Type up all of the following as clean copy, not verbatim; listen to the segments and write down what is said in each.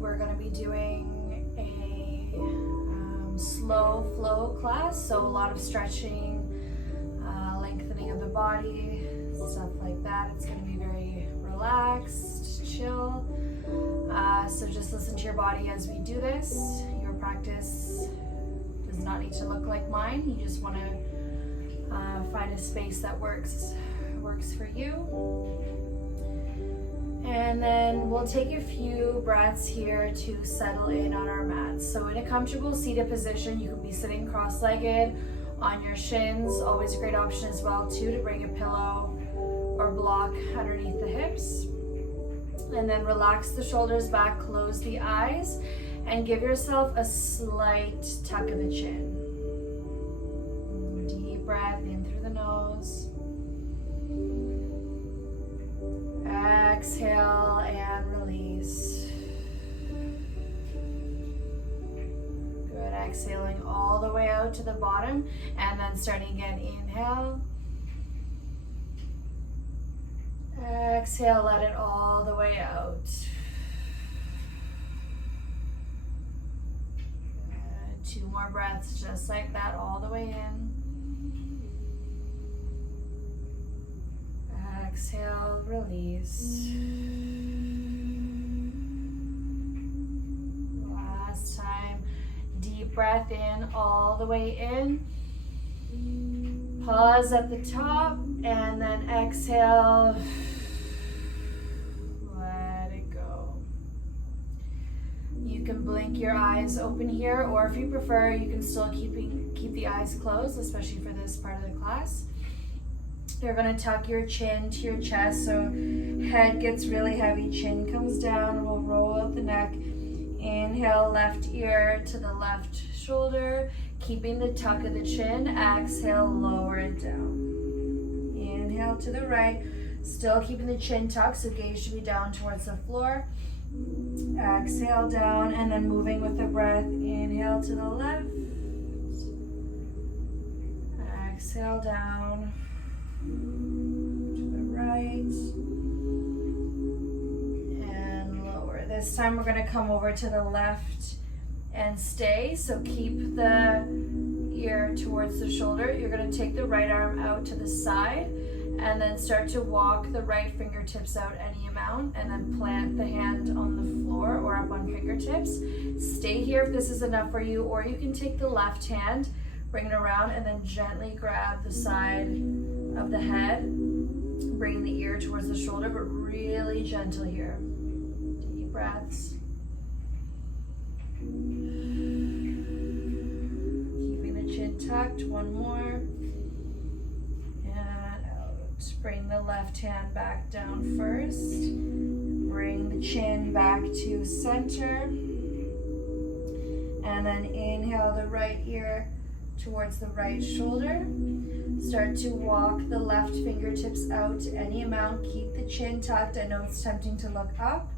we're going to be doing a slow flow class, so a lot of stretching, lengthening of the body, stuff like that. It's going to be very relaxed, chill. So just listen to your body as we do this. Your practice does not need to look like mine. You just want to find a space that works for you. And then we'll take a few breaths here to settle in on our mats. So in a comfortable seated position, you can be sitting cross-legged on your shins. Always a great option as well too to bring a pillow or block underneath the hips. And then relax the shoulders back, close the eyes, and give yourself a slight tuck of the chin. Deep breath in through the nose. Exhale and release. Good, exhaling all the way out to the bottom, and then starting again, inhale. Exhale, let it all the way out. Good. 2 more breaths just like that, all the way in. Exhale, release. Last time, deep breath in, all the way in. Pause at the top, and then exhale. Let it go. You can blink your eyes open here, or if you prefer, you can still keep the eyes closed, especially for this part of the class. You're going to tuck your chin to your chest, so head gets really heavy, chin comes down, we'll roll out the neck. Inhale, left ear to the left shoulder, keeping the tuck of the chin. Exhale, lower it down. Inhale to the right, still keeping the chin tucked, so gaze should be down towards the floor. Exhale down, and then moving with the breath. Inhale to the left. Exhale down. To the right and lower. This time we're going to come over to the left and stay, so keep the ear towards the shoulder. You're going to take the right arm out to the side and then start to walk the right fingertips out any amount, and then plant the hand on the floor or up on fingertips. Stay here if this is enough for you, or you can take the left hand, bring it around, and then gently grab the side of the head, bring the ear towards the shoulder, but really gentle here. Deep breaths. Keeping the chin tucked. 1 more. And out. Bring the left hand back down first. Bring the chin back to center. And then inhale the right ear towards the right shoulder. Start to walk the left fingertips out any amount. Keep the chin tucked. I know it's tempting to look up.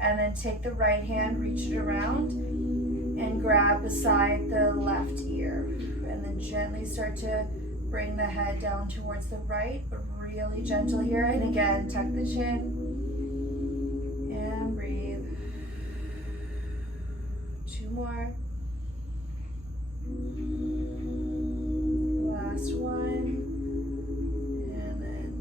And then take the right hand, reach it around, and grab beside the left ear. And then gently start to bring the head down towards the right, but really gentle here. And again, tuck the chin and breathe. 2 more. Last one. And then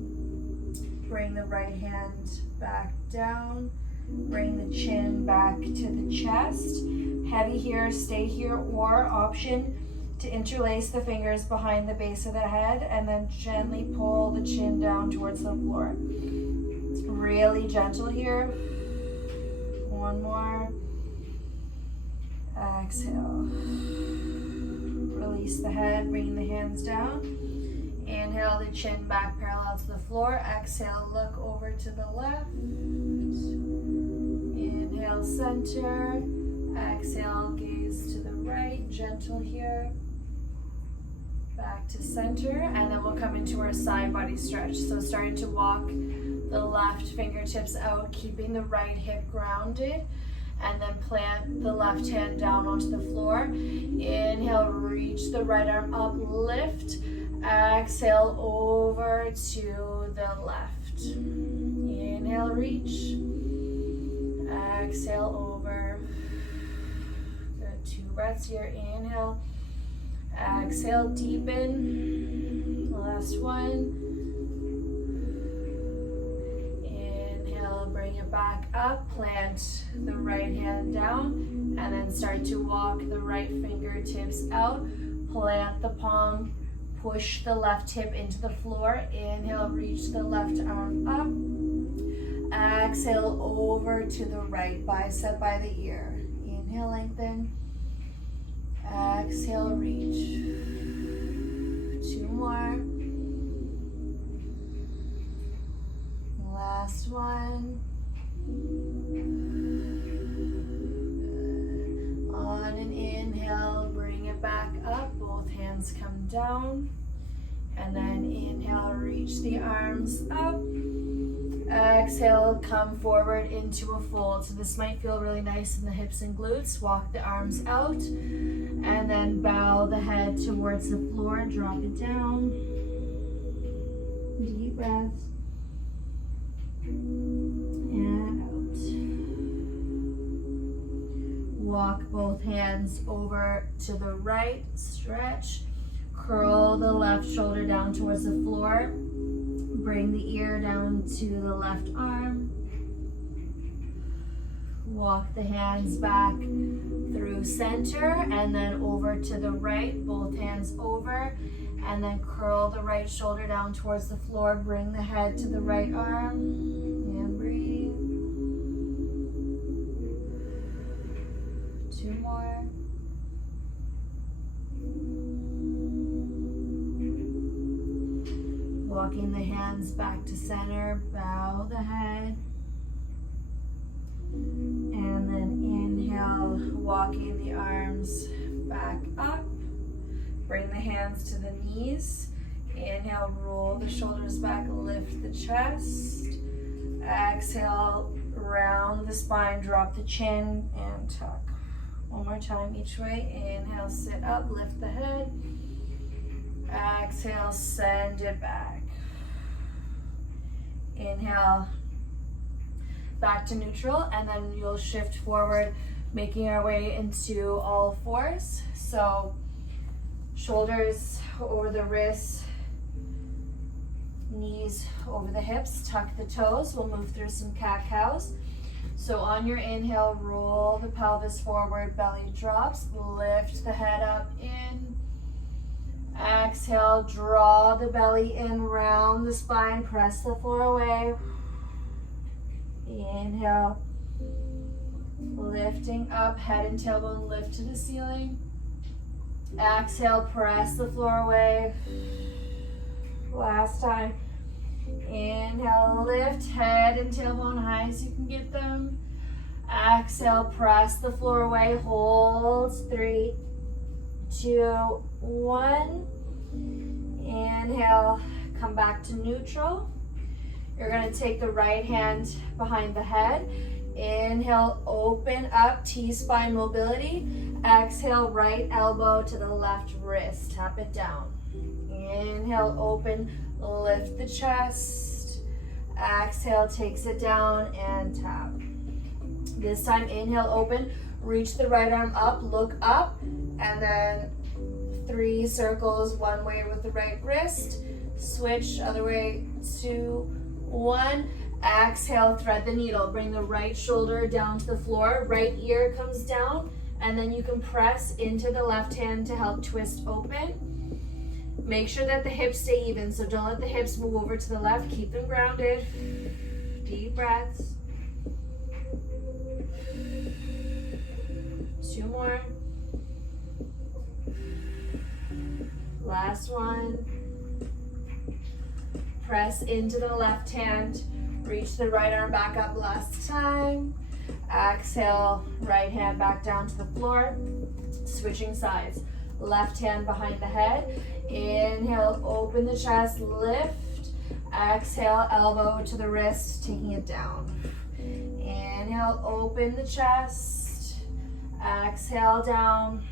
bring the right hand back down. Bring the chin back to the chest. Heavy here, stay here, or option to interlace the fingers behind the base of the head and then gently pull the chin down towards the floor. Really gentle here. 1 more. Exhale. Release the head, bring the hands down. Inhale the chin back parallel to the floor. Exhale, look over to the left. Inhale, center. Exhale, gaze to the right, gentle here. Back to center, and then we'll come into our side body stretch. So starting to walk the left fingertips out, keeping the right hip grounded, and then plant the left hand down onto the floor. Inhale, reach the right arm up, lift. Exhale, over to the left. Inhale, reach. Exhale over. Good, 2 breaths here. Inhale. Exhale, deepen. Last one. Inhale, bring it back up. Plant the right hand down and then start to walk the right fingertips out. Plant the palm. Push the left hip into the floor. Inhale, reach the left arm up. Exhale, over to the right, bicep by the ear. Inhale, lengthen. Exhale, reach. 2 more. Last one. Good. On an inhale, bring it back up. Both hands come down. And then inhale, reach the arms up. Exhale, come forward into a fold. So this might feel really nice in the hips and glutes. Walk the arms out and then bow the head towards the floor. Drop it down. Deep breaths. And out. Walk both hands over to the right. Stretch. Curl the left shoulder down towards the floor. Bring the ear down to the left arm. Walk the hands back through center and then over to the right. Both hands over. And then curl the right shoulder down towards the floor. Bring the head to the right arm. And breathe. 2 more. Walking the hands back to center, bow the head. And then inhale, walking the arms back up. Bring the hands to the knees. Inhale, roll the shoulders back, lift the chest. Exhale, round the spine, drop the chin and tuck. One more time each way. Inhale, sit up, lift the head. Exhale, send it back. Inhale, back to neutral, and then you'll shift forward, making our way into all fours. So shoulders over the wrists, knees over the hips, tuck the toes. We'll move through some cat-cows. So on your inhale, roll the pelvis forward, belly drops, lift the head up, in. Exhale, draw the belly in, round the spine, press the floor away. Inhale, lifting up, head and tailbone lift to the ceiling. Exhale, press the floor away. Last time. Inhale, lift, head and tailbone high as you can get them. Exhale, press the floor away, hold. 3, 2, 1. Inhale, come back to neutral. You're going to take the right hand behind the head. Inhale, open up, T-spine mobility. Exhale, right elbow to the left wrist. Tap it down. Inhale, open, lift the chest. Exhale, takes it down and tap. This time, inhale, open, reach the right arm up, look up, and then 3 circles, one way with the right wrist. Switch, other way, 2, 1. Exhale, thread the needle. Bring the right shoulder down to the floor. Right ear comes down, and then you can press into the left hand to help twist open. Make sure that the hips stay even, so don't let the hips move over to the left. Keep them grounded. Deep breaths. 2 more. Last one. Press into the left hand. Reach the right arm back up last time. Exhale, right hand back down to the floor. Switching sides. Left hand behind the head. Inhale, open the chest, lift. Exhale, elbow to the wrist, taking it down. Inhale, open the chest. Exhale, down.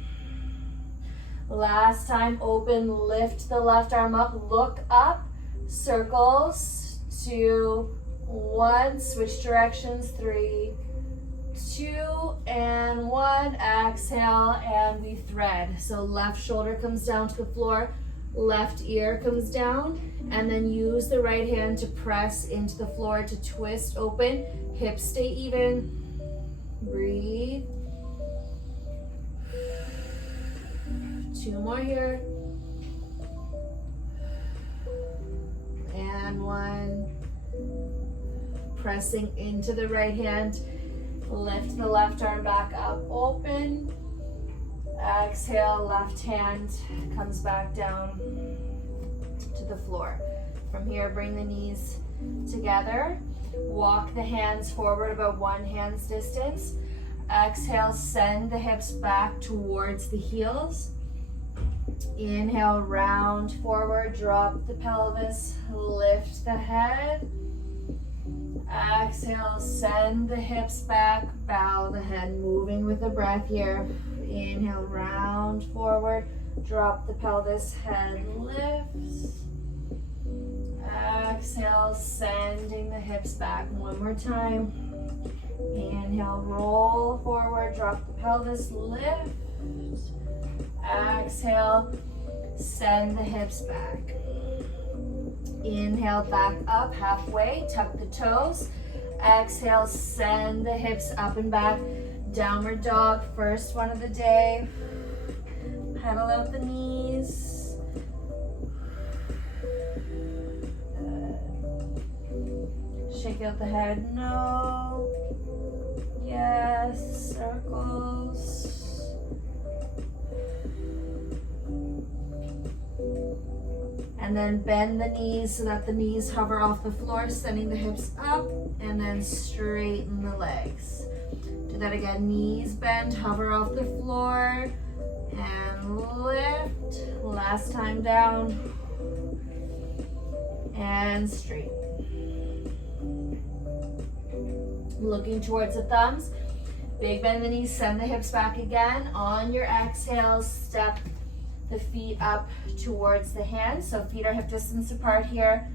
Last time, open, lift the left arm up, look up, circles, 2, 1, switch directions, 3, 2, and 1. Exhale, and we thread. So left shoulder comes down to the floor, left ear comes down, and then use the right hand to press into the floor to twist open. Hips stay even. Breathe. 2 more here. And 1. Pressing into the right hand. Lift the left arm back up, open. Exhale, left hand comes back down to the floor. From here, bring the knees together. Walk the hands forward about 1 hand's distance. Exhale, send the hips back towards the heels. Inhale, round forward, drop the pelvis, lift the head. Exhale, send the hips back, bow the head, moving with the breath here. Inhale, round forward, drop the pelvis, head lifts. Exhale, sending the hips back. 1 more time. Inhale, roll forward, drop the pelvis, lift. Exhale, send the hips back. Inhale, back up halfway, tuck the toes. Exhale, send the hips up and back. Downward dog, first one of the day. Pedal out the knees. Shake out the head, no. Yes, circles. And then bend the knees so that the knees hover off the floor, sending the hips up, and then straighten the legs. Do that again, knees bend, hover off the floor, and lift. Last time down, and straighten. Looking towards the thumbs, big bend the knees, send the hips back again. On your exhale, step the feet up towards the hands. So feet are hip distance apart here.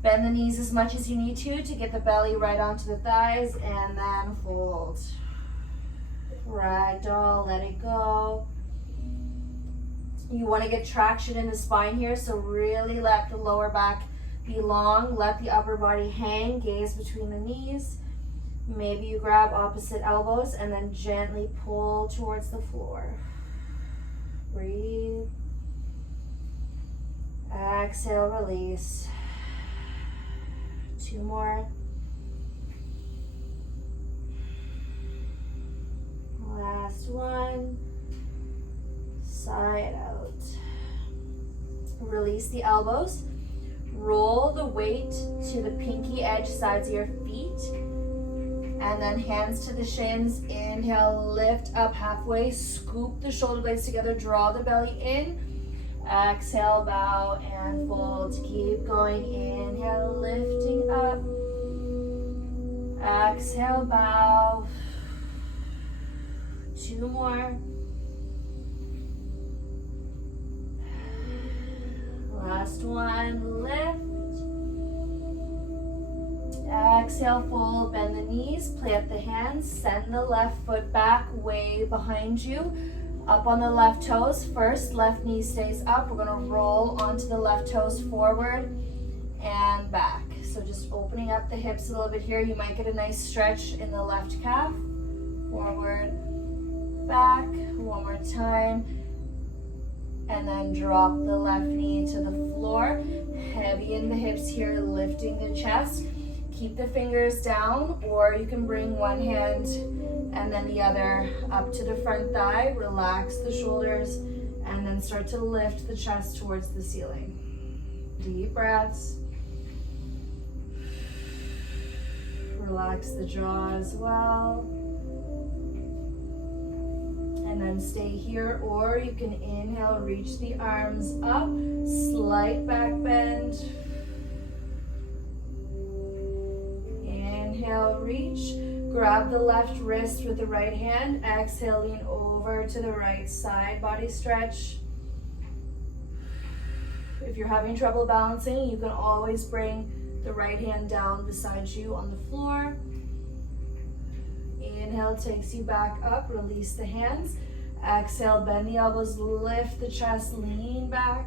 Bend the knees as much as you need to get the belly right onto the thighs, and then fold. Ragdoll, let it go. You want to get traction in the spine here, so really let the lower back be long. Let the upper body hang, gaze between the knees. Maybe you grab opposite elbows and then gently pull towards the floor. Breathe. Exhale, release. 2 more. Last one. Side out. Release the elbows. Roll the weight to the pinky edge sides of your feet. And then hands to the shins. Inhale, lift up halfway. Scoop the shoulder blades together. Draw the belly in. Exhale, bow and fold. Keep going. Inhale, lifting up. Exhale, bow. 2 more. Last one, lift. Exhale, fold, bend the knees, plant the hands, send the left foot back, way behind you. Up on the left toes. First, left knee stays up. We're gonna roll onto the left toes forward and back. So just opening up the hips a little bit here. You might get a nice stretch in the left calf. Forward, back, 1 more time. And then drop the left knee to the floor. Heavy in the hips here, lifting the chest. Keep the fingers down, or you can bring one hand and then the other up to the front thigh. Relax the shoulders, and then start to lift the chest towards the ceiling. Deep breaths. Relax the jaw as well. And then stay here, or you can inhale, reach the arms up, slight back bend. Inhale, reach. Grab the left wrist with the right hand. Exhale, lean over to the right side, body stretch. If you're having trouble balancing, you can always bring the right hand down beside you on the floor. Inhale takes you back up, release the hands. Exhale, bend the elbows, lift the chest, lean back.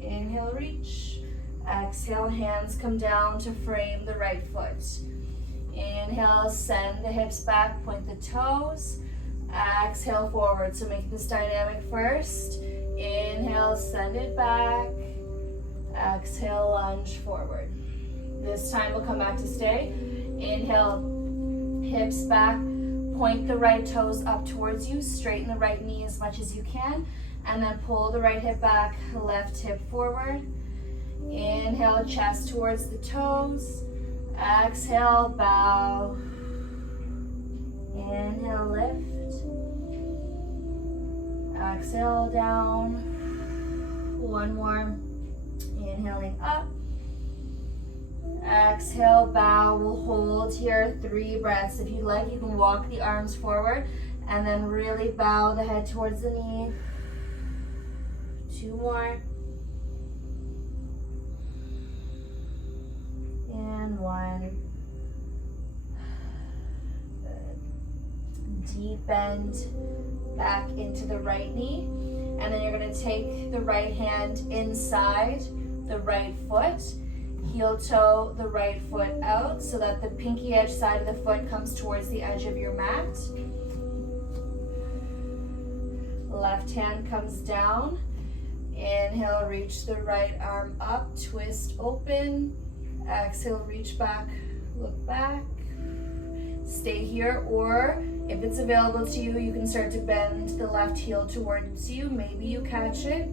Inhale, reach. Exhale, hands come down to frame the right foot. Inhale, send the hips back, point the toes. Exhale, forward. So make this dynamic first. Inhale, send it back. Exhale, lunge forward. This time we'll come back to stay. Inhale, hips back, point the right toes up towards you, straighten the right knee as much as you can, and then pull the right hip back, left hip forward. Inhale, chest towards the toes. Exhale, bow. Inhale, lift. Exhale, down. One more. Inhaling up. Exhale, bow. We'll hold here 3 breaths. If you like, you can walk the arms forward and then really bow the head towards the knee. 2 more. And 1. Good. Deep bend back into the right knee. And then you're going to take the right hand inside the right foot. Heel toe the right foot out so that the pinky edge side of the foot comes towards the edge of your mat. Left hand comes down. Inhale, reach the right arm up, twist open. Exhale, reach back, look back. Stay here, or if it's available to you, you can start to bend the left heel towards you. Maybe you catch it.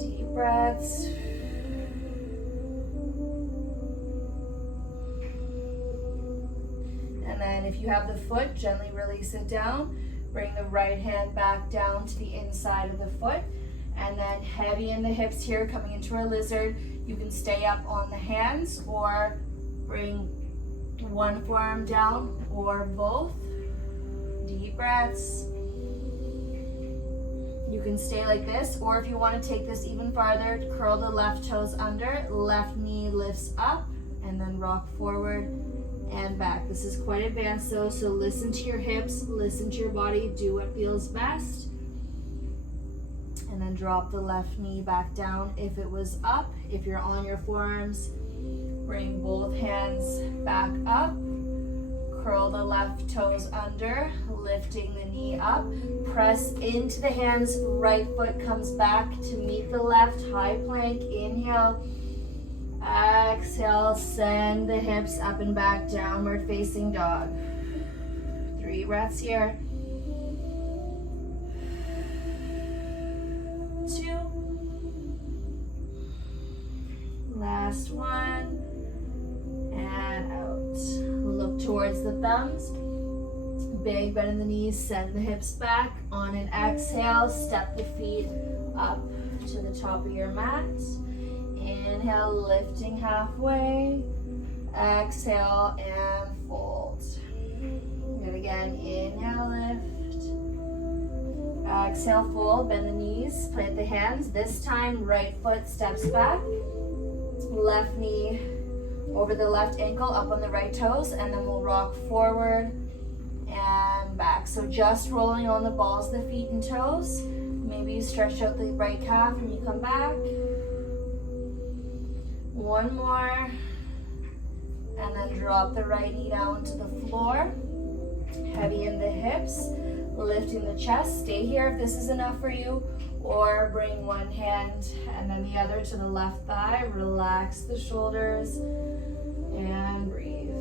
Deep breaths. And then if you have the foot, gently release it down. Bring the right hand back down to the inside of the foot. And then heavy in the hips here, coming into a lizard. You can stay up on the hands or bring one forearm down or both. Deep breaths. You can stay like this, or if you want to take this even farther, curl the left toes under, left knee lifts up, and then rock forward and back. This is quite advanced though, so listen to your hips, listen to your body, do what feels best. And then drop the left knee back down if it was up. If you're on your forearms, bring both hands back up. Curl the left toes under, lifting the knee up. Press into the hands, right foot comes back to meet the left, high plank. Inhale. Exhale, send the hips up and back, downward facing dog. 3 breaths here. 2. Last one. And out. Look towards the thumbs. Big bend in the knees, send the hips back. On an exhale, step the feet up to the top of your mat. Inhale, lifting halfway. Exhale and fold. Good again. Inhale, lift. Exhale, fold. Bend the knees, plant the hands. This time, right foot steps back. Left knee over the left ankle, up on the right toes, and then we'll rock forward and back. So just rolling on the balls of the feet and toes. Maybe you stretch out the right calf and you come back. 1 more. And then drop the right knee down to the floor. Heavy in the hips, lifting the chest. Stay here if this is enough for you, or bring one hand and then the other to the left thigh. Relax the shoulders and breathe.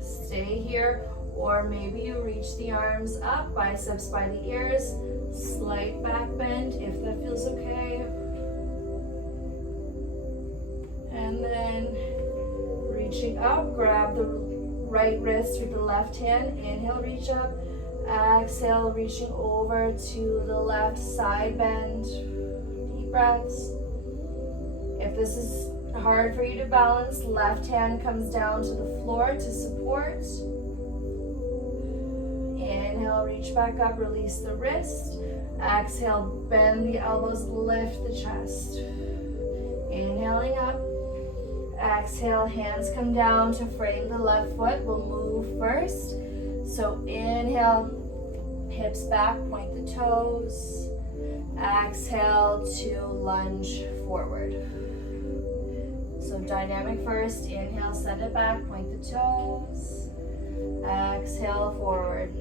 Stay here, or maybe you reach the arms up, biceps by the ears, slight back bend if that feels okay. And then reaching up, grab the right wrist with the left hand. Inhale, reach up. Exhale, reaching over to the left side bend. Deep breaths. If this is hard for you to balance, left hand comes down to the floor to support. Inhale, reach back up, release the wrist. Exhale, bend the elbows, lift the chest. Inhaling up. Exhale, hands come down to frame the left foot. We'll move first. So inhale, hips back, point the toes. Exhale to lunge forward. So dynamic first. Inhale, send it back, point the toes. Exhale, forward.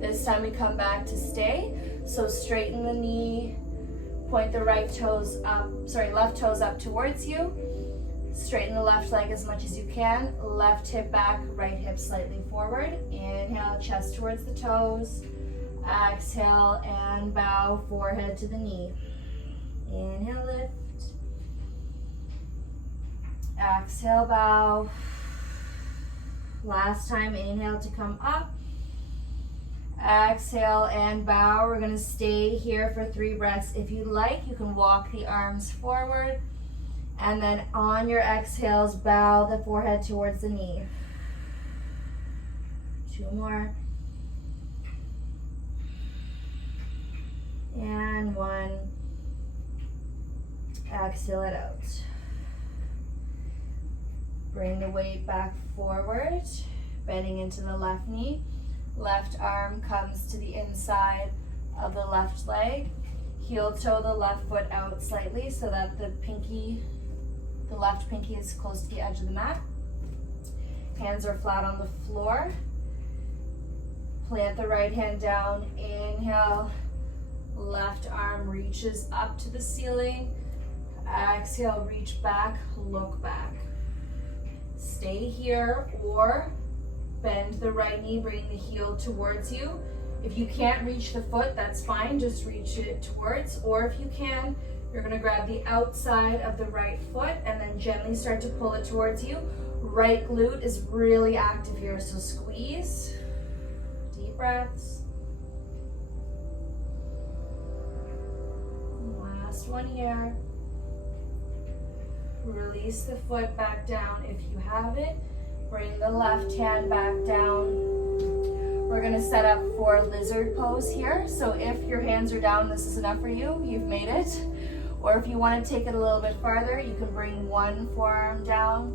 This time we come back to stay. So straighten the knee, point the left toes up towards you. Straighten the left leg as much as you can. Left hip back, right hip slightly forward. Inhale, chest towards the toes. Exhale and bow, forehead to the knee. Inhale, lift. Exhale, bow. Last time, inhale to come up. Exhale and bow. We're gonna stay here for 3 breaths. If you like, you can walk the arms forward. And then on your exhales, bow the forehead towards the knee. 2 more. And 1. Exhale it out. Bring the weight back forward, bending into the left knee. Left arm comes to the inside of the left leg. Heel toe the left foot out slightly so that the left pinky is close to the edge of the mat. Hands are flat on the floor. Plant the right hand down. Inhale. Left arm reaches up to the ceiling. Exhale, reach back, look back. Stay here or bend the right knee, bring the heel towards you. If you can't reach the foot, that's fine, just reach it towards. Or if you can, you're gonna grab the outside of the right foot and then gently start to pull it towards you. Right glute is really active here, so squeeze. Deep breaths. Last one here. Release the foot back down if you have it. Bring the left hand back down. We're gonna set up for lizard pose here. So if your hands are down, this is enough for you, you've made it. Or if you wanna take it a little bit farther, you can bring one forearm down,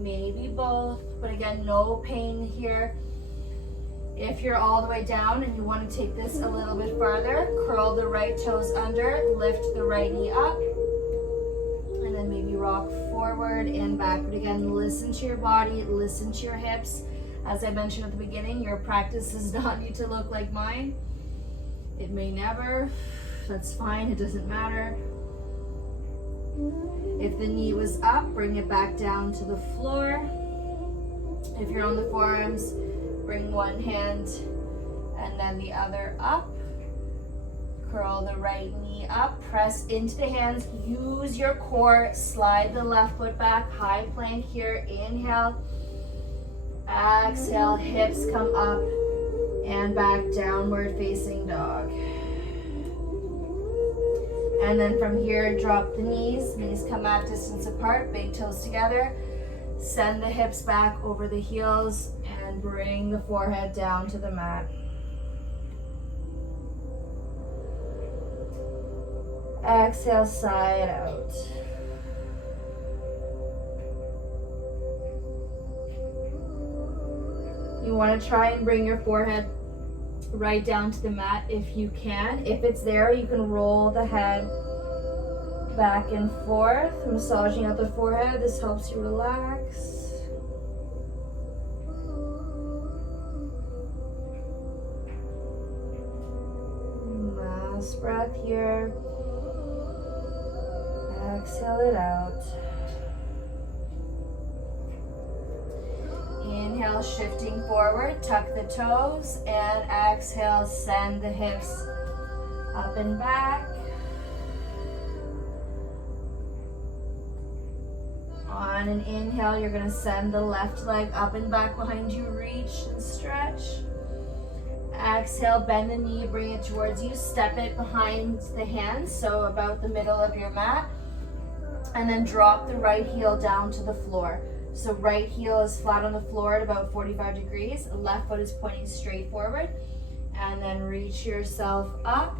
maybe both, but again, no pain here. If you're all the way down and you wanna take this a little bit farther, curl the right toes under, lift the right knee up, and then maybe rock forward and back. But again, listen to your body, listen to your hips. As I mentioned at the beginning, your practice does not need to look like mine. It may never, that's fine, it doesn't matter. If the knee was up, bring it back down to the floor. If you're on the forearms, bring one hand and then the other up. Curl the right knee up, press into the hands, use your core, slide the left foot back, high plank here, inhale. Exhale, hips come up and back, downward facing dog. And then from here, drop the knees come mat distance apart, big toes together. Send the hips back over the heels and bring the forehead down to the mat. Exhale, side out. You want to try and bring your forehead right down to the mat if you can. If it's there, you can roll the head back and forth, massaging out the forehead. This helps you relax. Last breath here. Exhale it out. Inhale, shifting forward, tuck the toes, and exhale, send the hips up and back. On an inhale, you're gonna send the left leg up and back behind you, reach and stretch. Exhale, bend the knee, bring it towards you, step it behind the hands, so about the middle of your mat, and then drop the right heel down to the floor. So right heel is flat on the floor at about 45 degrees, left foot is pointing straight forward, and then reach yourself up.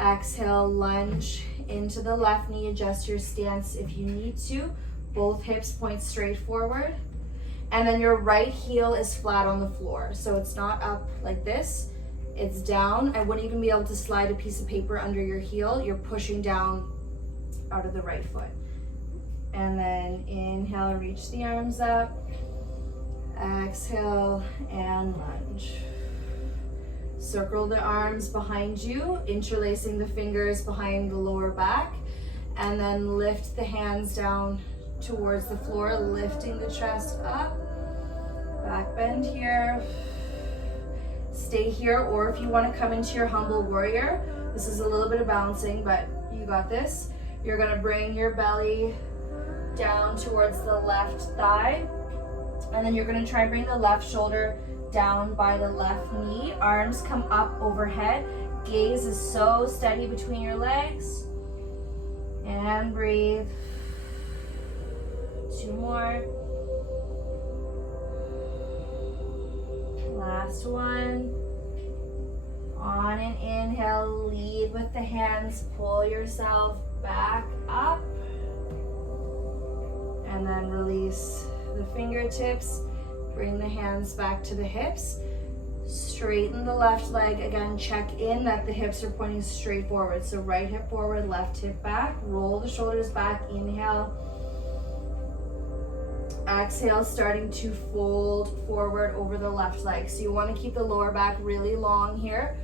Exhale, lunge into the left knee, adjust your stance if you need to. Both hips point straight forward. And then your right heel is flat on the floor. So it's not up like this, it's down. I wouldn't even be able to slide a piece of paper under your heel. You're pushing down out of the right foot. And then inhale, reach the arms up. Exhale and lunge. Circle the arms behind you, interlacing the fingers behind the lower back, and then lift the hands down towards the floor, lifting the chest up. Back bend here. Stay here, or if you want to come into your humble warrior, this is a little bit of bouncing, but you got this. You're going to bring your belly down towards the left thigh, and then you're going to try and bring the left shoulder down by the left knee. Arms come up overhead. Gaze is so steady between your legs. And breathe. 2 more. Last one. On an inhale, lead with the hands. Pull yourself back up. And then release the fingertips. Bring the hands back to the hips. Straighten the left leg. Again, check in that the hips are pointing straight forward. So right hip forward, left hip back. Roll the shoulders back. Inhale. Exhale, starting to fold forward over the left leg. So you want to keep the lower back really long here.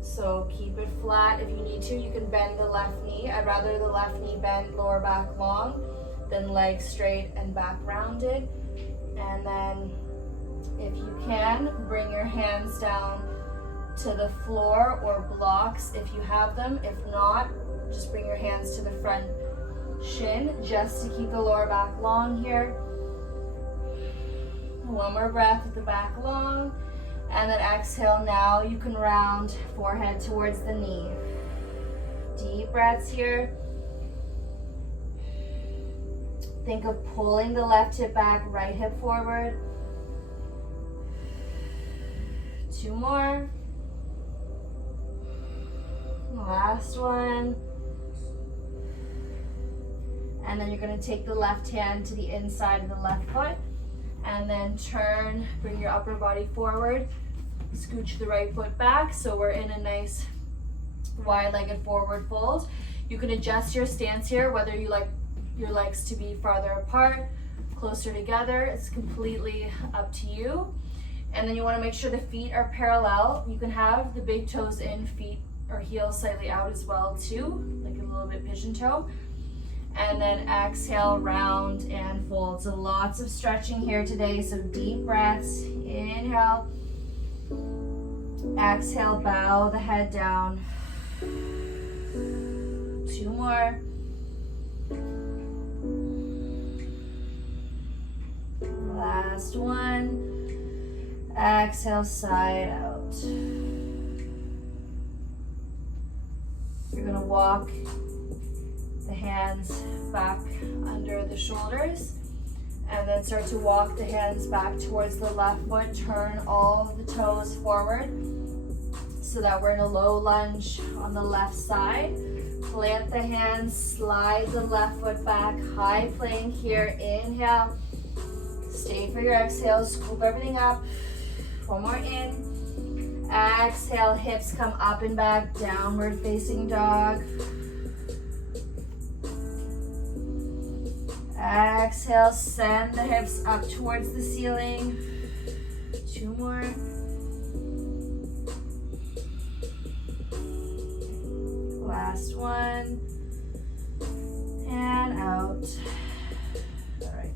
So keep it flat. If you need to, you can bend the left knee. I'd rather the left knee bend, lower back long, than legs straight and back rounded. And then, if you can, bring your hands down to the floor or blocks if you have them. If not, just bring your hands to the front shin just to keep the lower back long here. One more breath with the back long. And then exhale. Now you can round forehead towards the knee. Deep breaths here. Think of pulling the left hip back, right hip forward. 2 more. Last one. And then you're going to take the left hand to the inside of the left foot. And then turn, bring your upper body forward. Scooch the right foot back so we're in a nice wide-legged forward fold. You can adjust your stance here, whether you like your legs to be farther apart, closer together. It's completely up to you. And then you want to make sure the feet are parallel. You can have the big toes in, feet or heels slightly out as well too, like a little bit pigeon toe. And then exhale, round and fold. So lots of stretching here today. So deep breaths. Inhale. Exhale, bow the head down. 2 more. Last one. Exhale, side out. You're going to walk the hands back under the shoulders and then start to walk the hands back towards the left foot. Turn all of the toes forward so that we're in a low lunge on the left side. Plant the hands, slide the left foot back, high plank here. Inhale. Stay for your exhale, scoop everything up. 1 more in. Exhale, hips come up and back, downward facing dog. Exhale, send the hips up towards the ceiling. 2 more. Last one. And out. All right.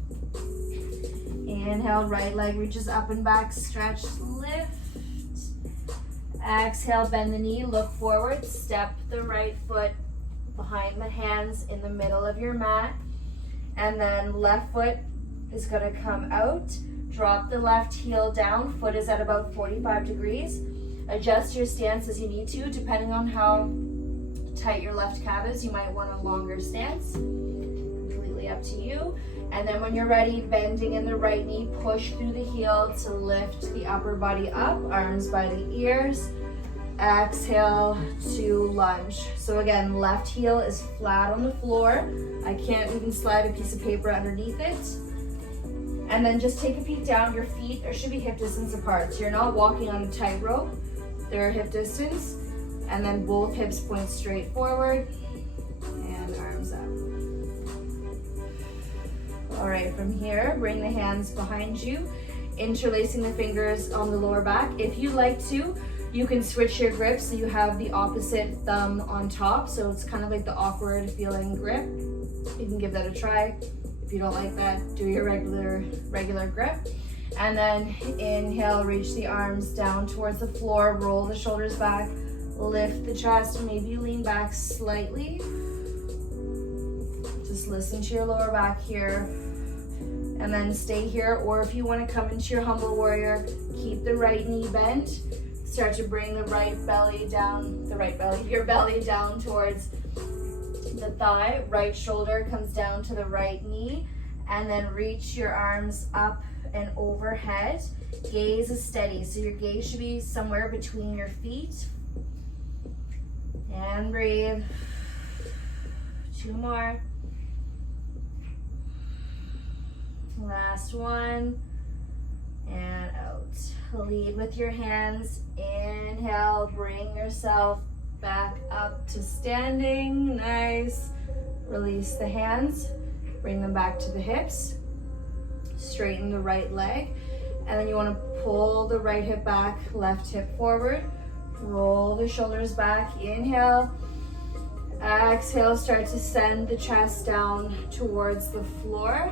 Inhale, right leg reaches up and back, stretch, lift. Exhale, bend the knee, look forward, step the right foot behind the hands in the middle of your mat. And then left foot is going to come out. Drop the left heel down. Foot is at about 45 degrees. Adjust your stance as you need to, depending on how tight your left calf is. You might want a longer stance. Completely up to you. And then when you're ready, bending in the right knee, push through the heel to lift the upper body up. Arms by the ears. Exhale to lunge. So again, left heel is flat on the floor. I can't even slide a piece of paper underneath it. And then just take a peek down. Your feet should be hip distance apart. So you're not walking on a tightrope. They're hip distance. And then both hips point straight forward and arms up. All right, from here, bring the hands behind you, interlacing the fingers on the lower back. If you like to, you can switch your grip so you have the opposite thumb on top. So it's kind of like the awkward feeling grip. You can give that a try. If you don't like that, do your regular grip. And then inhale, reach the arms down towards the floor, roll the shoulders back, lift the chest, maybe lean back slightly. Just listen to your lower back here. And then stay here, or if you want to come into your humble warrior, keep the right knee bent. Start to bring the right belly down, your belly down towards the thigh. Right shoulder comes down to the right knee, and then reach your arms up and overhead. Gaze is steady, so your gaze should be somewhere between your feet. And breathe. 2 more. Last one. And out. Lead with your hands. Inhale, bring yourself back up to standing. Nice. Release the hands. Bring them back to the hips. Straighten the right leg. And then you want to pull the right hip back, left hip forward. Roll the shoulders back. Inhale. Exhale, start to send the chest down towards the floor.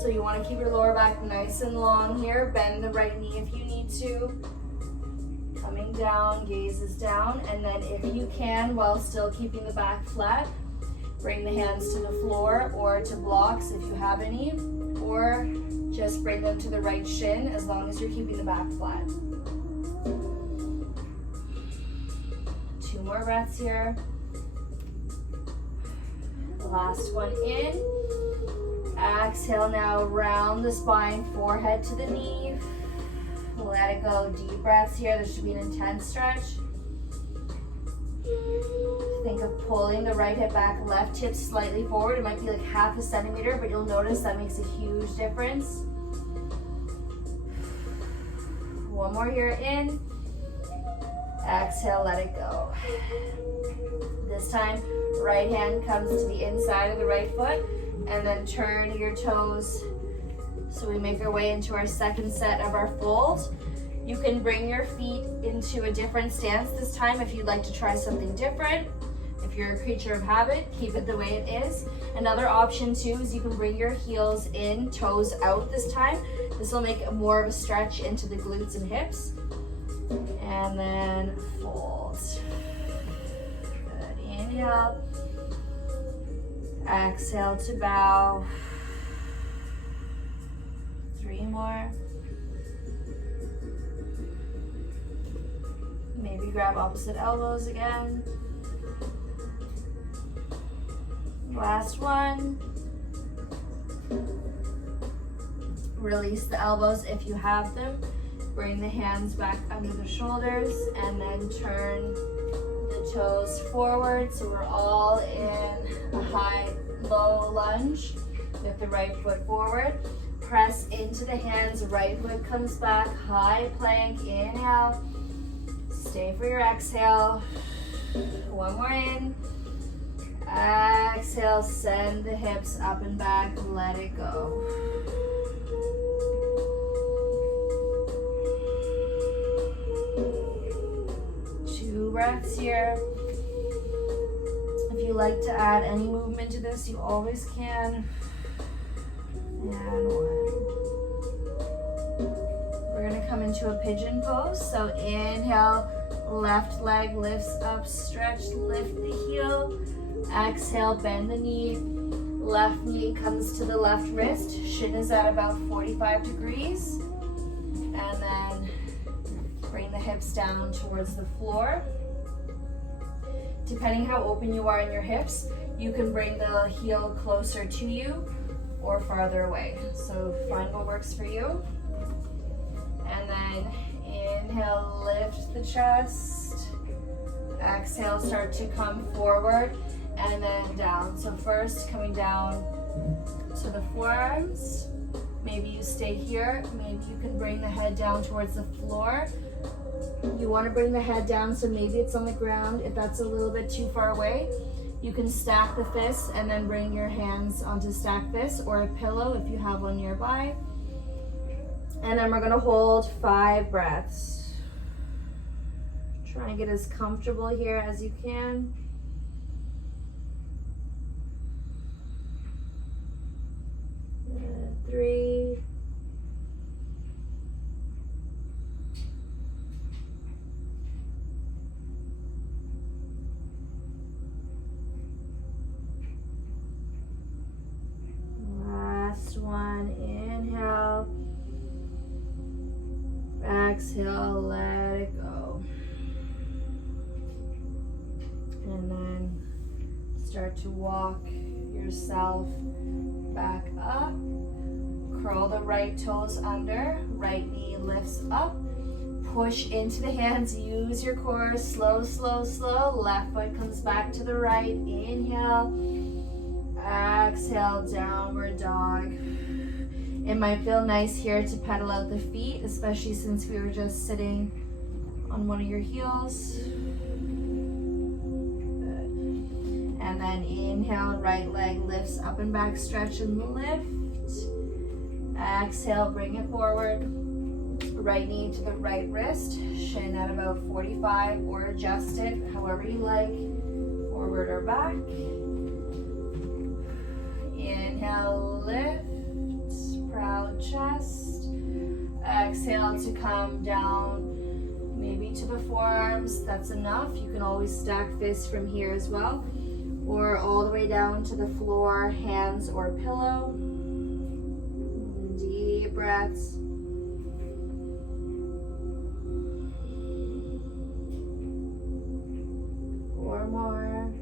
So you want to keep your lower back nice and long here. Bend the right knee if you need to. Coming down, gaze is down. And then if you can, while still keeping the back flat, bring the hands to the floor or to blocks if you have any, or just bring them to the right shin as long as you're keeping the back flat. 2 more breaths here. Last one in. Exhale now, round the spine, forehead to the knee. Let it go. Deep breaths here. This should be an intense stretch. Think of pulling the right hip back, left hip slightly forward. It might be like 1/2 centimeter, but you'll notice that makes a huge difference. 1 more here, in. Exhale, let it go. This time, right hand comes to the inside of the right foot, and then turn your toes. So we make our way into our second set of our fold. You can bring your feet into a different stance this time if you'd like to try something different. If you're a creature of habit, keep it the way it is. Another option too is you can bring your heels in, toes out this time. This will make more of a stretch into the glutes and hips. And then fold. Good, inhale. Exhale to bow. 3 more. Maybe grab opposite elbows again. Last one. Release the elbows if you have them. Bring the hands back under the shoulders and then turn the toes forward. So we're all in a high-low lunge with the right foot forward. Press into the hands, right foot comes back, high plank, inhale. Stay for your exhale. 1 more in. Exhale, send the hips up and back, let it go. Two breaths here. If you like to add any movement to this, you always can. And 1. We're gonna come into a pigeon pose. So inhale, left leg lifts up, stretch, lift the heel. Exhale, bend the knee. Left knee comes to the left wrist. Shin is at about 45 degrees. And then bring the hips down towards the floor. Depending how open you are in your hips, you can bring the heel closer to you or farther away. So find what works for you. And then inhale, lift the chest. Exhale, start to come forward and then down. So first coming down to the forearms. Maybe you stay here. Maybe you can bring the head down towards the floor. You want to bring the head down, so maybe it's on the ground. If that's a little bit too far away, you can stack the fists and then bring your hands onto stacked fists or a pillow if you have one nearby. And then we're going to hold 5 breaths. Try and get as comfortable here as you can. 3. 1. Inhale. Exhale, let it go. And then start to walk yourself back up. Curl the right toes under, right knee lifts up. Push into the hands, use your core, slow, slow, slow. Left foot comes back to the right. Inhale. Exhale, downward dog. It might feel nice here to pedal out the feet, especially since we were just sitting on one of your heels. Good. And then inhale, right leg lifts up and back, stretch and lift. Exhale, bring it forward. Right knee to the right wrist, shin at about 45 or adjust it however you like, forward or back. Inhale, lift, proud chest. Exhale to come down, maybe to the forearms, that's enough. You can always stack fists from here as well, or all the way down to the floor, hands or pillow. Deep breaths. Or more.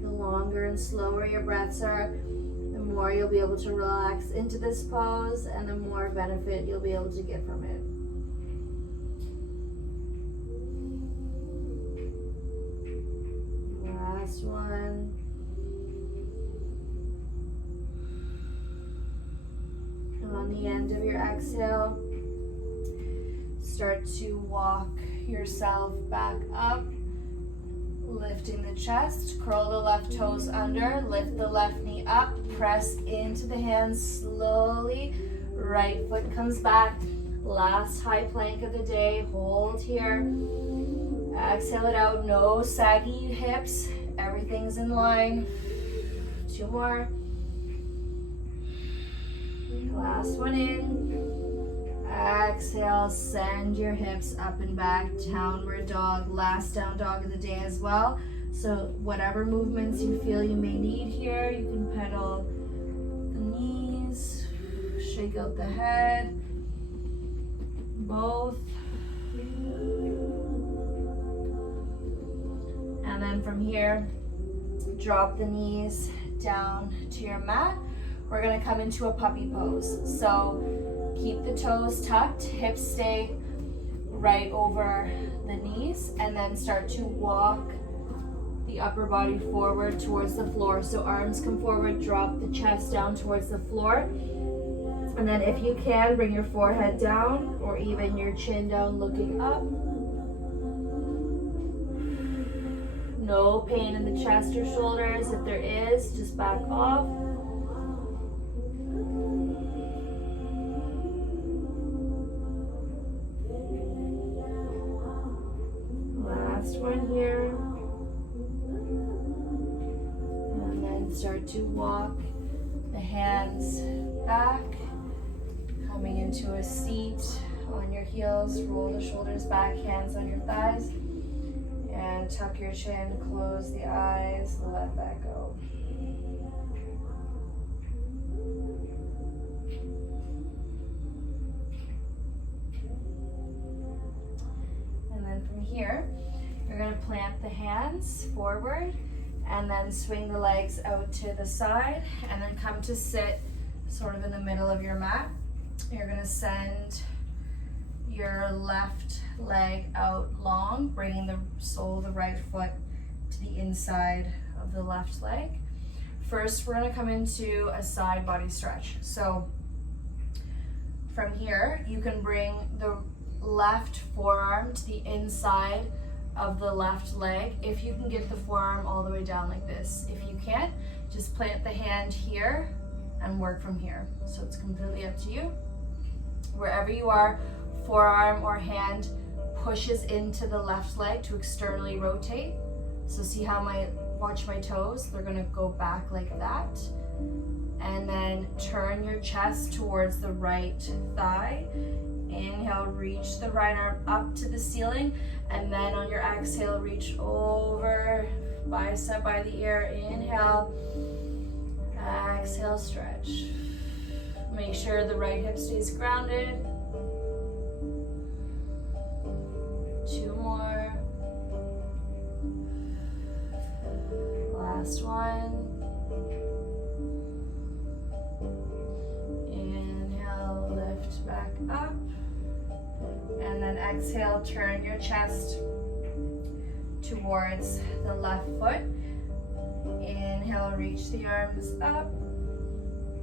The longer and slower your breaths are, the more you'll be able to relax into this pose and the more benefit you'll be able to get from it. Last one. On the end of your exhale, start to walk yourself back up, lifting the chest. Curl the left toes under, lift the left knee up, press into the hands slowly. Right foot comes back. Last high plank of the day. Hold here. Exhale it out. No saggy hips. Everything's in line. 2 more. Last one in. Exhale, send your hips up and back, downward dog. Last down dog of the day as well. So whatever movements you feel you may need here, you can pedal the knees, shake out the head, both. And then from here, drop the knees down to your mat. We're gonna come into a puppy pose. So keep the toes tucked, hips stay right over the knees, and then start to walk the upper body forward towards the floor. So arms come forward, drop the chest down towards the floor. And then if you can, bring your forehead down or even your chin down looking up. No pain in the chest or shoulders. If there is, just back off. Last one here. And then start to walk the hands back, coming into a seat on your heels. Roll the shoulders back, hands on your thighs. And tuck your chin, close the eyes, let that go. And then from here, you're going to plant the hands forward and then swing the legs out to the side and then come to sit sort of in the middle of your mat. You're gonna send your left leg out long, bringing the sole of the right foot to the inside of the left leg. First, we're gonna come into a side body stretch. So from here, you can bring the left forearm to the inside of the left leg. If you can get the forearm all the way down like this. If you can't, just plant the hand here and work from here. So it's completely up to you. Wherever you are, forearm or hand pushes into the left leg to externally rotate. So see how watch my toes, they're gonna go back like that. And then turn your chest towards the right thigh. Inhale, reach the right arm up to the ceiling, and then on your exhale, reach over, bicep by the ear. Inhale, exhale, stretch. Make sure the right hip stays grounded. 2 more. Last one. Inhale, lift back up. And then exhale, turn your chest towards the left foot. Inhale, reach the arms up.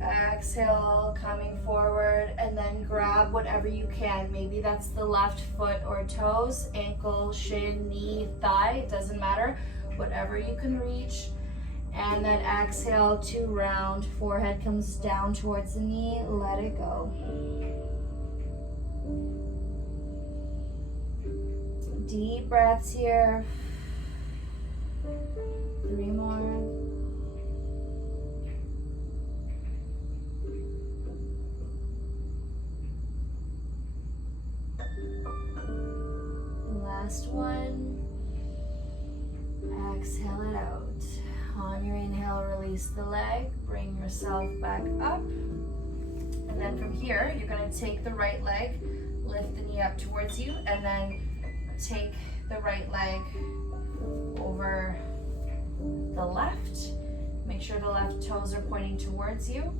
Exhale, coming forward, and then grab whatever you can. Maybe that's the left foot or toes, ankle, shin, knee, thigh, it doesn't matter. Whatever you can reach. And then exhale to round. Forehead comes down towards the knee. Let it go. Deep breaths here. 3 more. Last one. Exhale it out. On your inhale, release the leg. Bring yourself back up. And then from here, you're going to take the right leg, lift the knee up towards you, and then take the right leg over the left. Make sure the left toes are pointing towards you.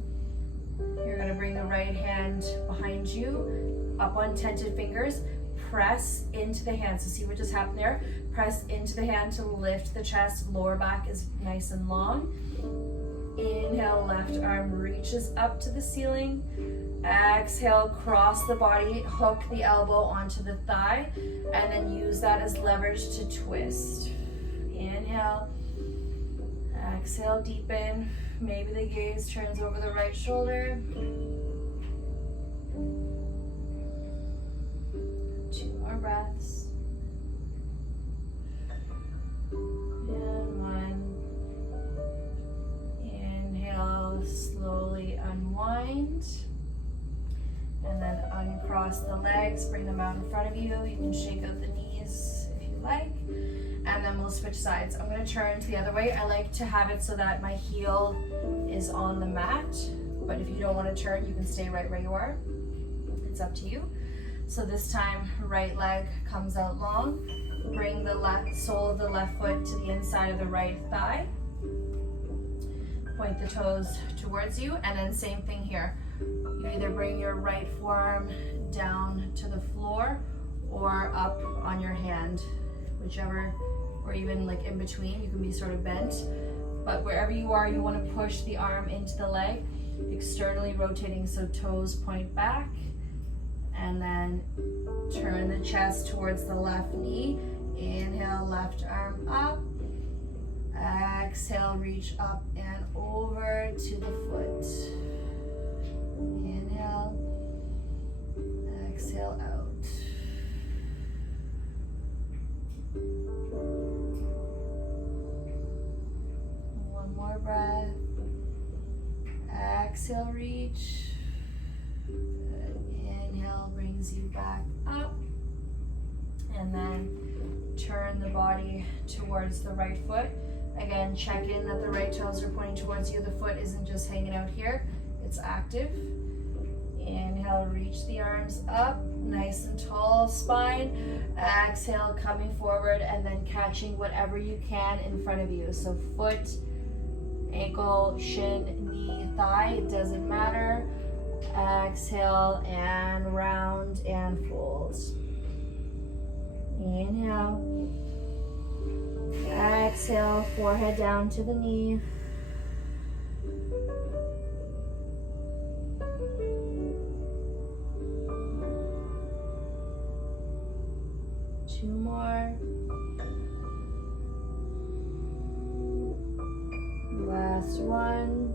You're going to bring the right hand behind you, up on tented fingers. Press into the hand. So see what just happened there? Press into the hand to lift the chest. Lower back is nice and long. Inhale, left arm reaches up to the ceiling. Exhale, cross the body, hook the elbow onto the thigh, and then use that as leverage to twist. Inhale. Exhale, deepen. Maybe the gaze turns over the right shoulder. 2 more breaths. And 1. Inhale, slowly unwind. And then uncross the legs, bring them out in front of you. You can shake out the knees if you like. And then we'll switch sides. I'm gonna turn to the other way. I like to have it so that my heel is on the mat. But if you don't wanna turn, you can stay right where you are. It's up to you. So this time, right leg comes out long. Bring the left sole of the left foot to the inside of the right thigh. Point the toes towards you, and then same thing here. You either bring your right forearm down to the floor or up on your hand, whichever, or even like in between. You can be sort of bent, but wherever you are, you want to push the arm into the leg, externally rotating so toes point back. And then turn the chest towards the left knee. Inhale, left arm up. Exhale, reach up and over to the foot. Inhale. Exhale out. One more breath. Exhale, reach. Inhale brings you back up, and then turn the body towards the right foot. Again, check in that the right toes are pointing towards you. The foot isn't just hanging out here, it's active. Inhale, reach the arms up, nice and tall spine. Exhale, coming forward and then catching whatever you can in front of you. So foot, ankle, shin, knee, thigh, it doesn't matter. Exhale and round and fold. Inhale. Exhale, forehead down to the knee. Two more. Last one.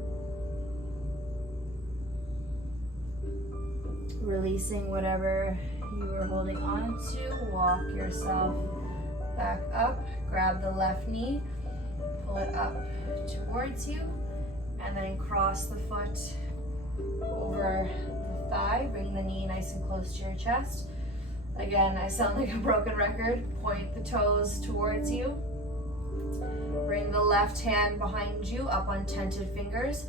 Releasing whatever you were holding on to. Walk yourself back up. Grab the left knee. Pull it up towards you. And then cross the foot over the thigh. Bring the knee nice and close to your chest. Again, I sound like a broken record. Point the toes towards you. Bring the left hand behind you, up on tented fingers.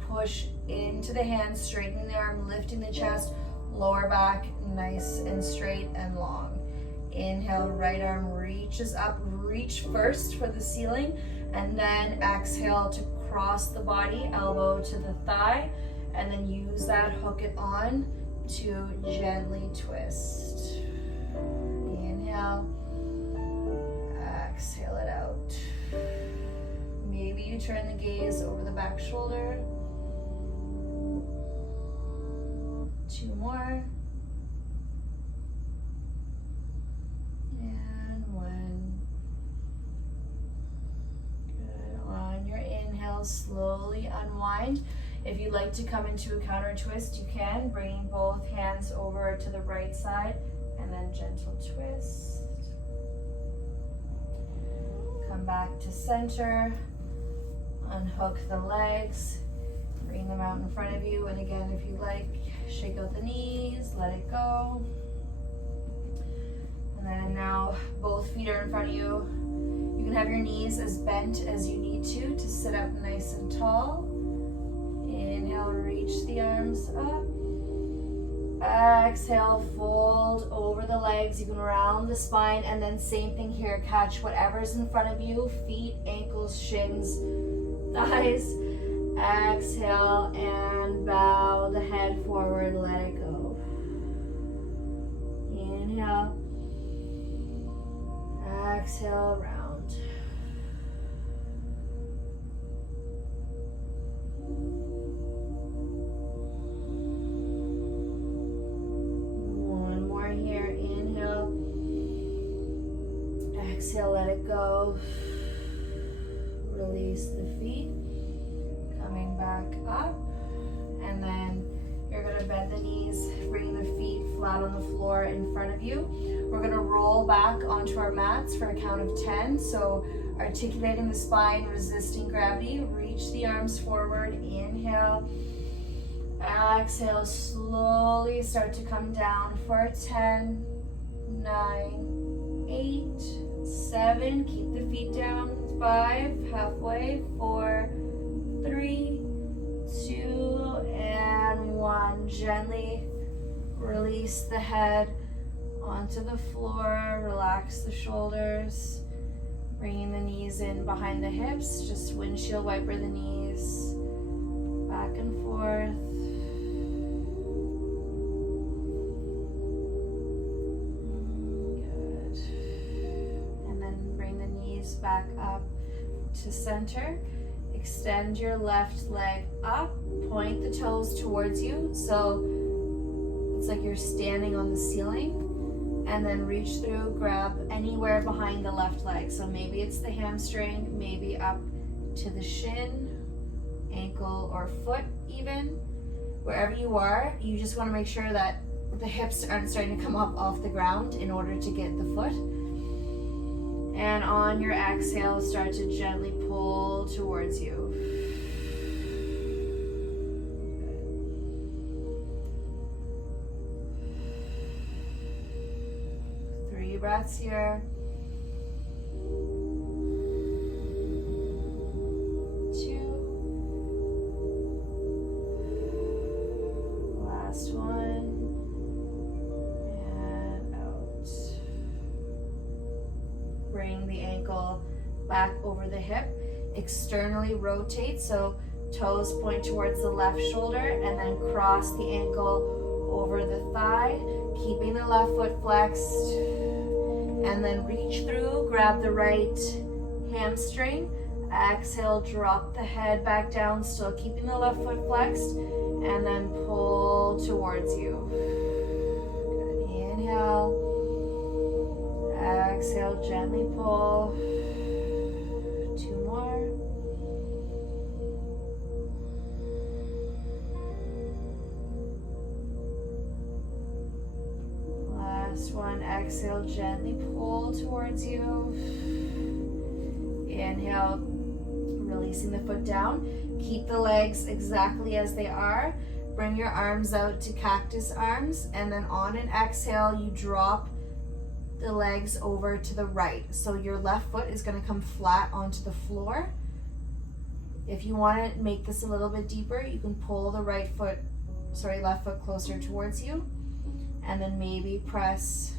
Push into the hand, straightening the arm, lifting the chest, lower back, nice and straight and long. Inhale, right arm reaches up. Reach first for the ceiling, and then exhale to cross the body, elbow to the thigh, and then use that, hook it on to gently twist. Inhale, exhale it out. Maybe you turn the gaze over the back shoulder. Two more. And one. Good. On your inhale, slowly unwind. If you'd like to come into a counter twist, you can. Bringing both hands over to the right side and then gentle twist. Come back to center. Unhook the legs. Bring them out in front of you. And again, if you like, shake out the knees, let it go. And then now both feet are in front of you. You can have your knees as bent as you need to sit up nice and tall. Inhale, reach the arms up. Exhale, fold over the legs. You can round the spine, and then same thing here. Catch whatever's in front of you, feet, ankles, shins, thighs. Exhale and bow the head forward, let it go. Inhale. Exhale, round. One more here. Inhale. Exhale, let it go. Release the feet. Coming back up. And then you're going to bend the knees, bring the feet flat on the floor in front of you. We're going to roll back onto our mats for a count of 10. So articulating the spine, resisting gravity. Reach the arms forward. Inhale. Exhale. Slowly start to come down for 10, 9, 8, 7. Keep the feet down. 5, halfway. 4, 3, 2, and 1. Gently release the head onto the floor. Relax the shoulders. Bringing the knees in behind the hips. Just windshield wiper the knees. Back and forth. Good. And then bring the knees back up to center. Extend your left leg up, point the toes towards you, so it's like you're standing on the ceiling, and then reach through, grab anywhere behind the left leg. So maybe it's the hamstring, maybe up to the shin, ankle, or foot even. Wherever you are, you just want to make sure that the hips aren't starting to come up off the ground in order to get the foot. And on your exhale, start to gently pull towards you. Good. 3 breaths here. 2. Last one. Bring the ankle back over the hip. Externally rotate, so Toes point towards the left shoulder, and then cross the ankle over the thigh, keeping the left foot flexed. And then reach through, grab the right hamstring. Exhale, drop the head back down, still keeping the left foot flexed. And then pull towards you. Good. Inhale. Exhale, gently pull. 2 more. Last one. Exhale, gently pull towards you. Inhale, releasing the foot down. Keep the legs exactly as they are. Bring your arms out to cactus arms, and then on an exhale, you drop the legs over to the right. So your left foot is going to come flat onto the floor. If you want to make this a little bit deeper, you can pull the left foot closer towards you, and then maybe press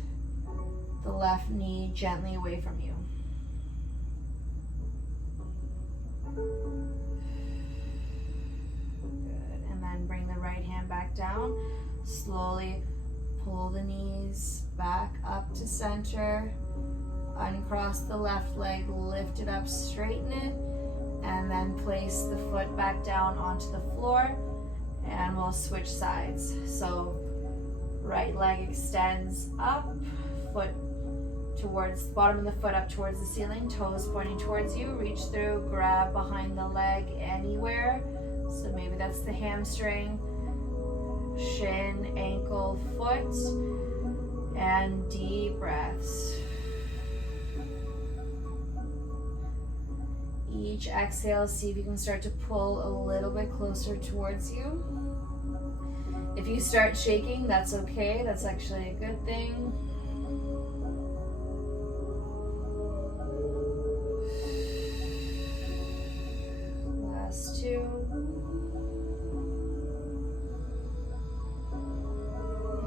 the left knee gently away from you. Good. And then bring the right hand back down. Slowly pull the knees back up to center. Uncross the left leg, lift it up, straighten it, and then place the foot back down onto the floor, and we'll switch sides. So right leg extends up, foot towards the bottom of the foot up towards the ceiling, toes pointing towards you. Reach through, grab behind the leg anywhere. So maybe that's the hamstring, shin, ankle, foot, and deep breaths. Each exhale, see if you can start to pull a little bit closer towards you. If you start shaking, that's okay. That's actually a good thing. Last 2.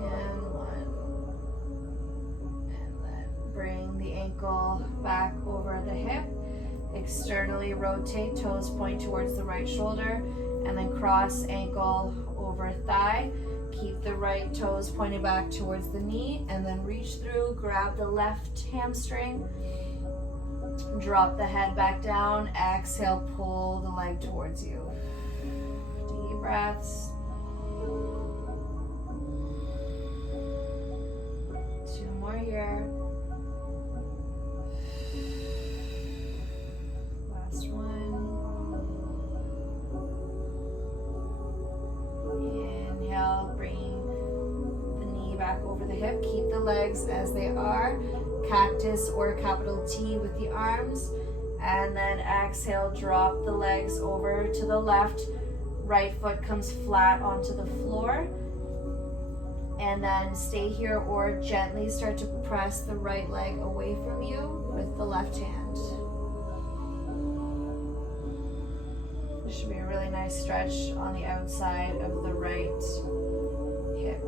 And 1. And then bring the ankle back over the hip. Externally rotate, toes point towards the right shoulder, and then cross ankle over thigh. Keep the right toes pointed back towards the knee, and then reach through, grab the left hamstring, drop the head back down, exhale, pull the leg towards you. Deep breaths. 2 more here. Last one. Inhale, bring the knee back over the hip. Keep the legs as they are. Cactus or capital T with the arms. And then exhale, drop the legs over to the left. Right foot comes flat onto the floor. And then stay here or gently start to press the right leg away from you with the left hand. This should be a really nice stretch on the outside of the right hip.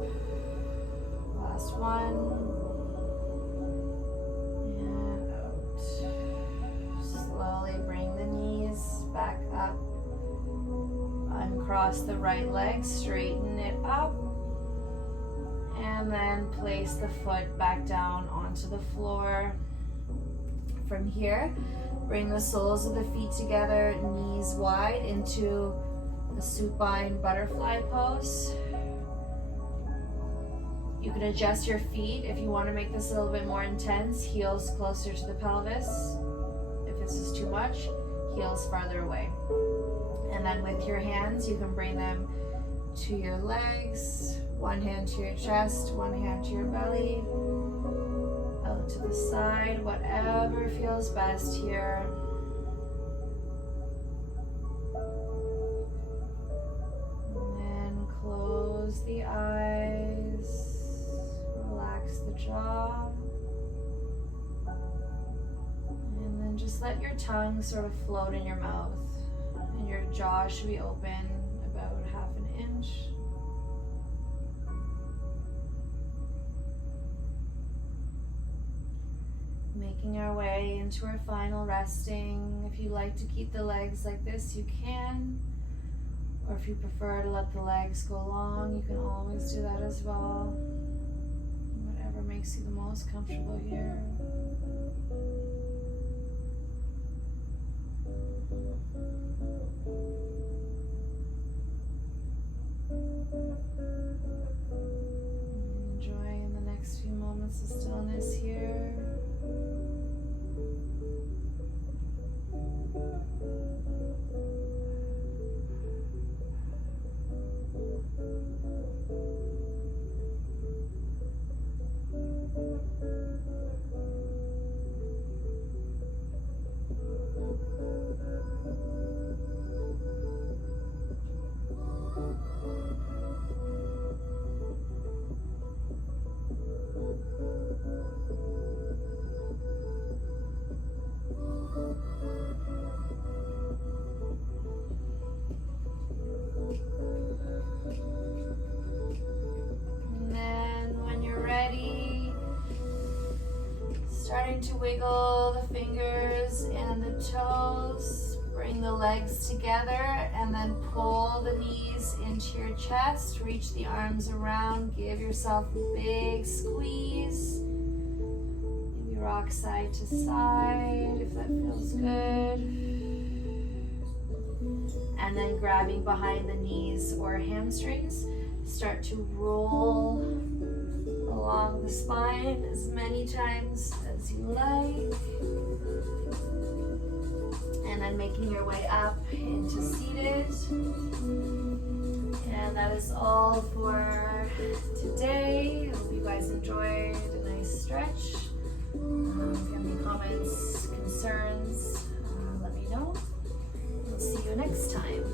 Last one. And out. Slowly bring the knees back up. Uncross the right leg, straighten it up. And then place the foot back down onto the floor. From here, bring the soles of the feet together, knees wide into the supine butterfly pose. You can adjust your feet if you want to make this a little bit more intense. Heels closer to the pelvis. If this is too much, heels farther away. And then with your hands, you can bring them to your legs. One hand to your chest, one hand to your belly. Out to the side, whatever feels best here. And then close the eyes, relax the jaw. And then just let your tongue sort of float in your mouth. And your jaw should be open about 1/2 inch. Making our way into our final resting. If you like to keep the legs like this, you can. Or if you prefer to let the legs go long, you can always do that as well. Whatever makes you the most comfortable here. Enjoying the next few moments of stillness here. Starting to wiggle the fingers and the toes. Bring the legs together and then pull the knees into your chest. Reach the arms around. Give yourself a big squeeze. Maybe rock side to side if that feels good. And then grabbing behind the knees or hamstrings. Start to roll along the spine as many times as you like. And then making your way up into seated. And that is all for today. I hope you guys enjoyed a nice stretch. If you have any comments, concerns, let me know. We'll see you next time.